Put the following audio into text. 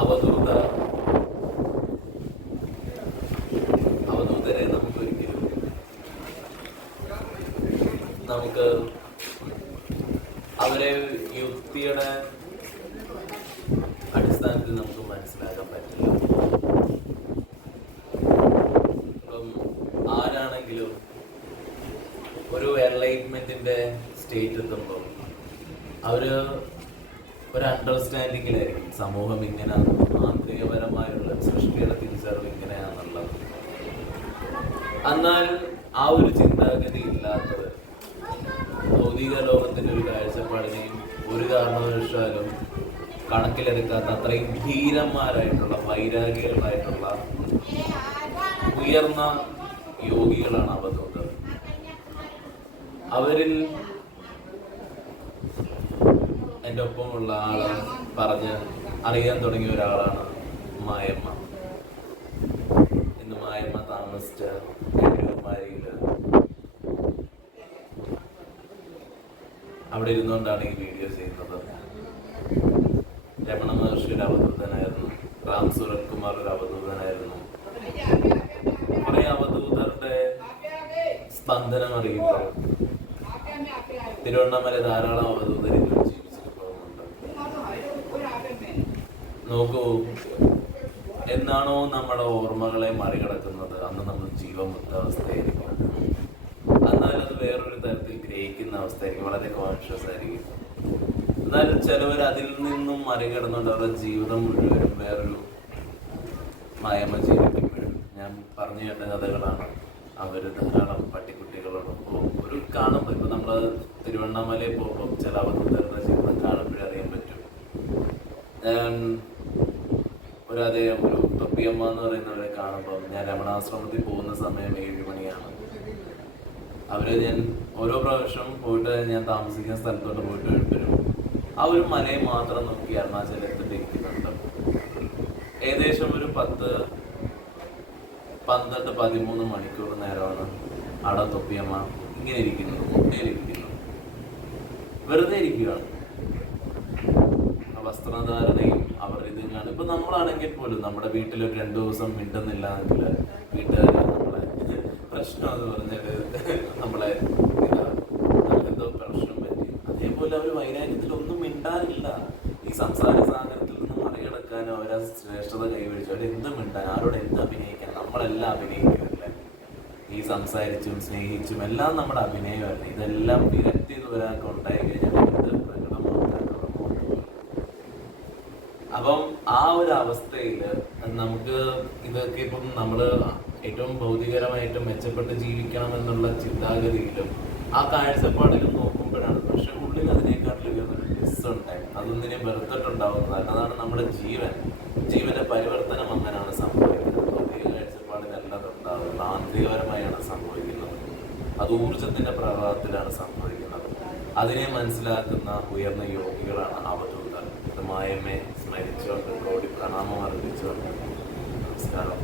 അവധൂത അവധൂതരെ നമുക്ക് അവരെ യുക്തിയുടെ അടിസ്ഥാനത്തിൽ നമുക്ക് മനസ്സിലാക്കാൻ പറ്റില്ല. ഇപ്പം ആരാണെങ്കിലും ഒരു എൻലൈറ്റ്മെന്റിന്റെ സ്റ്റേറ്റ് എത്തുമ്പോൾ അവര് ഒരു അണ്ടർസ്റ്റാൻഡിങ്ങിലായിരിക്കും സമൂഹം ഇങ്ങനെ ആന്തരികപരമായുള്ള സൃഷ്ടിയുടെ തിരിച്ചറിവ് ഇങ്ങനെയാണെന്നുള്ളത്. എന്നാൽ ആ ഒരു ചിന്താഗതി ഇല്ലാത്തത് ഭൗതിക ലോകത്തിന്റെ ഒരു കാഴ്ചപ്പാടിനെയും ഒരു കാരണവശാലും കണക്കിലെടുക്കാത്ത അത്രയും ധീരന്മാരായിട്ടുള്ള വൈരാഗികളായിട്ടുള്ള ഉയർന്ന യോഗികളാണ് അവധൂതർ. അവരിൽ എൻ്റെ ഒപ്പമുള്ള ആള് പറഞ്ഞ് അറിയാൻ തുടങ്ങിയ ഒരാളാണ് മായമ്മ. ഇന്ന് മായമ്മ താമസിച്ച കന്യാകുമാരിയില് അവിടെ ഇരുന്നുകൊണ്ടാണ് ഈ വീഡിയോ ചെയ്യുന്നത്. രമണ മഹർഷിയുടെ അവധൂതനായിരുന്നു, റാം സുരത് കുമാർ ഒരു അവധൂതനായിരുന്നു. കുറെ അവധൂതരുടെ സ്പന്ദനം അറിയുമ്പോൾ തിരുവണ്ണാമല ധാരാളം അവധൂതരിൽ ജീവിച്ചിട്ട് പോകുന്നുണ്ട്. നോക്കൂ, എന്നാണോ നമ്മുടെ ഓർമ്മകളെ മറികടക്കുന്നത് അന്ന് നമ്മൾ ജീവമുക്താവസ്ഥയായിരിക്കും. എന്നാൽ അത് വേറൊരു തരത്തിൽ ഗ്രഹിക്കുന്ന അവസ്ഥയായിരിക്കും, വളരെ കോൺഷ്യസ് ആയിരിക്കും. എന്നാൽ ചിലവർ അതിൽ നിന്നും മറികടന്നുകൊണ്ട് അവരുടെ ജീവിതം മുഴുവനും വേറൊരു മായമ്മ ജീവിക്കുമ്പോഴും ഞാൻ പറഞ്ഞു കേട്ട കഥകളാണ്. അവർ ധാരാളം പട്ടിക്കുട്ടികളോടൊപ്പം ഒരു കാണുമ്പോൾ ഇപ്പൊ നമ്മൾ തിരുവണ്ണാമലയിൽ പോകുമ്പോൾ ചില അവധൂതരുടെ ജീവിതം കാണുമ്പോഴേ അറിയാൻ പറ്റും. ഒരു തൊപ്പിയമ്മ എന്ന് പറയുന്നവരെ കാണുമ്പോൾ ഞാൻ രമണാശ്രമത്തിൽ പോകുന്ന സമയം 7 മണിയാണ്. അവരെ ഞാൻ ഓരോ പ്രാവശ്യം പോയിട്ട് ഞാൻ താമസിക്കുന്ന സ്ഥലത്തോട്ട് പോയിട്ട് വരുമ്പോഴും ആ ഒരു മലയെ മാത്രം നോക്കി അരുണാചലത്തിൽ ഇരിക്കുന്നുണ്ട്. ഏകദേശം ഒരു 10, 12, 13 മണിക്കൂർ നേരമാണ് അവിടെ തൊപ്പിയമ്മ ഇങ്ങനെ ഇരിക്കുന്നത്, മുട്ടയിലിരിക്കുന്നു, വെറുതെ ഇരിക്കുകയാണ്. വസ്ത്രധാരണയും അവർ ഇതാണ്. ഇപ്പൊ നമ്മളാണെങ്കിൽ പോലും നമ്മുടെ വീട്ടിൽ ഒരു 2 ദിവസം മിണ്ടുന്നില്ല എങ്കിൽ വീട്ടുകാർ നമ്മളെ പ്രശ്നം എന്ന് പറഞ്ഞാല് നമ്മളെ എന്തോ പ്രശ്നം പറ്റി. അതേപോലെ അവർ വൈരാഗ്യത്തിൽ ഒന്നും മിണ്ടാനില്ല. ഈ സംസാര സാഗരത്തിൽ നിന്ന് മറികടക്കാനോ അവരെ ശ്രേഷ്ഠത കൈവരിച്ചു അവരെന്തും മിണ്ടാൻ, ആരോട് എന്ത് അഭിനയിക്കാൻ, നമ്മളെല്ലാം അഭിനയിക്കുമല്ലേ. ഈ സംസാരിച്ചും സ്നേഹിച്ചും എല്ലാം നമ്മുടെ അഭിനയമല്ലേ. ഇതെല്ലാം വിരക്തി ഒരാൾക്ക് ഉണ്ടായി കഴിഞ്ഞാൽ എന്ത് പ്രകടമാക്കാൻ. അപ്പം ആ ഒരു അവസ്ഥയിൽ നമുക്ക് ഇതൊക്കെ ഇപ്പം നമ്മള് ഏറ്റവും ഭൗതികരമായിട്ടും മെച്ചപ്പെട്ട് ജീവിക്കണം എന്നുള്ള ചിന്താഗതിയിലും ആ കാഴ്ചപ്പാടിലും നോക്കുമ്പോഴാണ്. പക്ഷെ ഉള്ളിൽ അതിനേക്കാട്ടിലും ഡിസുണ്ടായി, അതൊന്നിനെയും വെറുത്തിട്ടുണ്ടാവുന്നതല്ല. അതാണ് നമ്മുടെ ജീവന്റെ പരിവർത്തനം അങ്ങനെയാണ് സംഭവിക്കുന്നത്. ഭൗതിക കാഴ്ചപ്പാടിലല്ല അതുണ്ടാവുന്നത്, ആന്തരികപരമായാണ് സംഭവിക്കുന്നത്. അത് ഊർജത്തിന്റെ പ്രഭാവത്തിലാണ് സംഭവിക്കുന്നത്. അതിനെ മനസ്സിലാക്കുന്ന ഉയർന്ന യോഗികളാണ് അവധൂതർ. മായമ്മയെ സ്മരിച്ചുകൊണ്ട് പ്രണാമം അർപ്പിച്ചുകൊണ്ട് നമസ്കാരം.